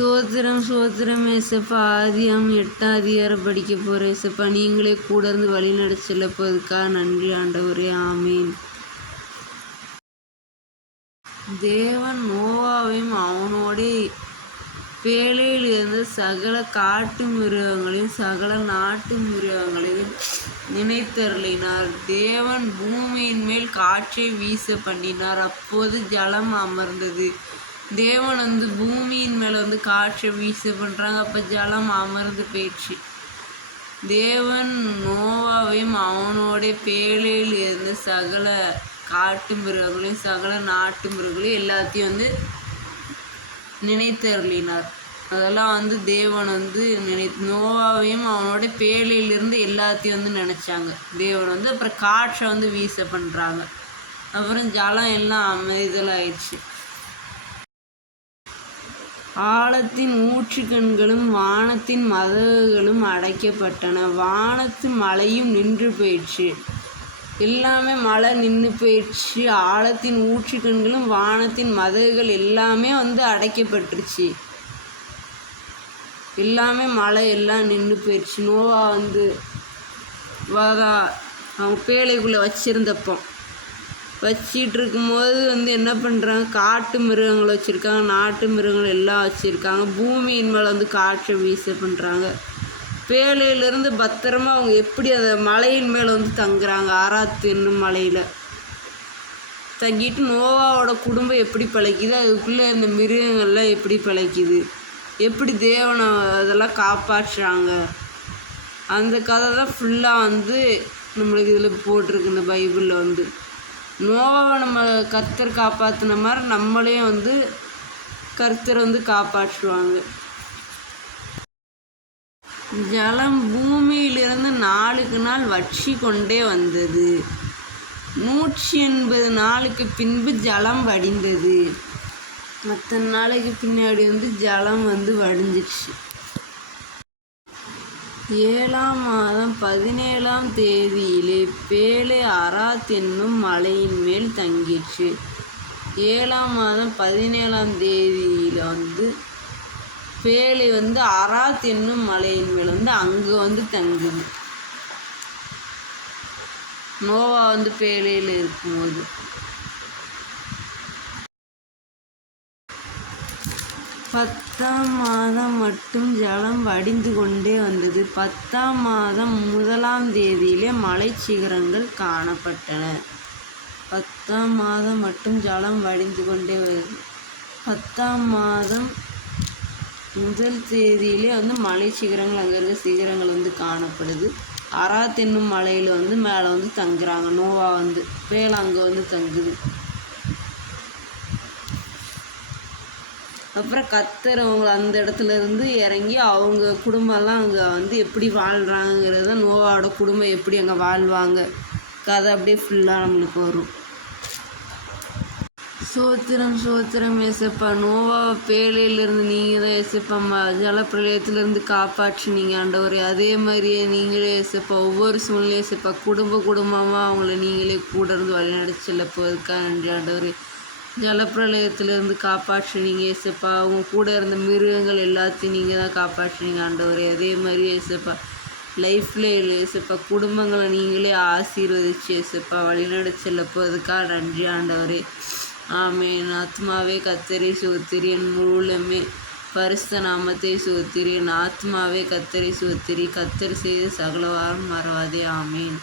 சோத்திரம் சோத்திரம் ஏசப்பா. ஆதியாம் 8ஆம் அதிகாரம் படிக்க போகிறேன் ஏசப்பா. நீங்களே கூட இருந்து வழி நடச்சல போதுக்காக நன்றி ஆண்டவரே. ஆமீன். தேவன் நோவாவையும் அவனோடே பேழையிலிருந்து சகல காட்டு மிருகங்களையும் சகல நாட்டு மிருகங்களையும் நினைத்தருளினார். தேவன் பூமியின் மேல் காற்றை வீச பண்ணினார். அப்போது ஜலம் அமர்ந்தது. தேவன் பூமியின் மேலே காற்றை வீச பண்ணுறாங்க. அப்போ ஜலம் அமர்ந்து போயிடுச்சு. தேவன் நோவாவையும் அவனோட பேழையில் இருந்த சகல காட்டு மிருகங்களையும் சகல நாட்டு மிருகங்களையும் எல்லாத்தையும் நினைத்தருளினார். அதெல்லாம் தேவன் நோவாவையும் அவனோட பேழையிலிருந்து எல்லாத்தையும் நினச்சாங்க. தேவன் அப்புறம் காற்றை வீச பண்ணுறாங்க. அப்புறம் ஜலம் எல்லாம் அமைதலாயிடுச்சு. ஆழத்தின் ஊற்றுக்கண்களும் வானத்தின் மதகுகளும் அடைக்கப்பட்டன. வானத்து மழையும் நின்று போயிடுச்சு. எல்லாமே மழை நின்று போயிடுச்சு. ஆழத்தின் ஊற்றுக்கண்களும் வானத்தின் மதகுகள் எல்லாமே அடைக்கப்பட்டுருச்சு. எல்லாமே மழை எல்லாம் நின்று போயிடுச்சு. நோவா அவங்க பேழைக்குள்ளே வச்சுருந்தப்போ வச்சிட்டு இருக்கும்போது என்ன பண்ணுறாங்க, காட்டு மிருகங்களை வச்சுருக்காங்க, நாட்டு மிருகங்கள் எல்லாம் வச்சுருக்காங்க. பூமியின் மேலே காற்றை வீச பண்ணுறாங்க. பேழையிலேருந்து பத்திரமா அவங்க எப்படி அந்த மலையின் மேலே தங்குறாங்க. ஆராத் என்னும் மலையில் தங்கிட்டு நோவாவோட குடும்பம் எப்படி பிழைக்குது, அதுக்குள்ளே இந்த மிருகங்கள்லாம் எப்படி பிழைக்குது, எப்படி தேவனை அதெல்லாம் காப்பாற்றுறாங்க, அந்த கதை தான் ஃபுல்லாக நம்மளுக்கு இதில் போட்டிருக்கு. இந்த பைபிளில் நோவாவை நம்ம கர்த்தர் காப்பாற்றின மாதிரி நம்மளையும் கர்த்தர் காப்பாற்றுவாங்க. ஜலம் பூமியிலிருந்து நாளுக்கு நாள் வற்றி கொண்டே வந்தது. 180 நாளுக்கு பின்பு ஜலம் வடிந்தது. மற்ற நாளைக்கு பின்னாடி ஜலம் வடிஞ்சிடுச்சு. 7ஆம் மாதம் 17ஆம் தேதியிலே பேழை ஆராத் என்னும் மலையின் மேல் தங்கிற்று. 7ஆம் மாதம் 17ஆம் தேதியில் பேழை ஆராத் என்னும் மலையின் மேல் அங்கே தங்குது. நோவா பேழையில் இருக்கும்போது 10ஆம் மாதம் மட்டும் ஜலம் வடிந்து கொண்டே வந்தது. 10ஆம் மாதம் 1ஆம் தேதியிலே மலை சிகரங்கள் காணப்பட்டன. 10ஆம் மாதம் மட்டும் ஜலம் வடிந்து கொண்டே வருது. 10ஆம் மாதம் 1 தேதியிலே மலை சிகரங்கள், அங்கே இருக்க சிகரங்கள் காணப்படுது. ஆராத் என்னும் மலையில் மேலே தங்குறாங்க. நோவா பேழை அங்கே தங்குது. அப்புறம் கர்த்தர் அவங்கள அந்த இடத்துல இறங்கி அவங்க குடும்பம்லாம் அங்கே எப்படி வாழ்கிறாங்கிறத, நோவாவோட குடும்பம் எப்படி அங்கே வாழ்வாங்க கதை அப்படியே ஃபுல்லாக நம்மளுக்கு வரும். சோத்திரம் சோத்திரம் ஏசப்பா. நோவா பேழையிலேருந்து நீங்கள் தான் ஏசப்பா ஜலப்பிரளயத்திலேருந்து காப்பாற்றினீங்க ஆண்டவரே. அதே மாதிரியே நீங்களே ஏசப்பா ஒவ்வொரு சூழ்நிலையும் ஏசப்பா குடும்பமாக அவங்கள நீங்களே கூட இருந்து வழிநடச்சல போதுக்காக நன்றி ஆண்டவரே. ஜலப்பிரளயத்திலேருந்து காப்பாற்றினீங்க ஏசப்பா. அவங்க கூட இருந்த மிருகங்கள் எல்லாத்தையும் நீங்கள் தான் காப்பாற்றினீங்க ஆண்டவரே. அதே மாதிரி ஏசப்பா லைஃப்பில் ஏசப்பா குடும்பங்களை நீங்களே ஆசீர்வதிச்சு ஏசப்பா வழிநடச்சலப்போ அதுக்காக நன்றி ஆண்டவரே. ஆமேன். ஆத்மாவே கர்த்தரை சோத்திரி, என் மூலமே பரிசுத்த நாமத்தை சோத்திரி. என் ஆத்மாவே கர்த்தரை சோத்திரி, கர்த்தர் செய்த சகலவாரம் மறவாதே. ஆமேன்.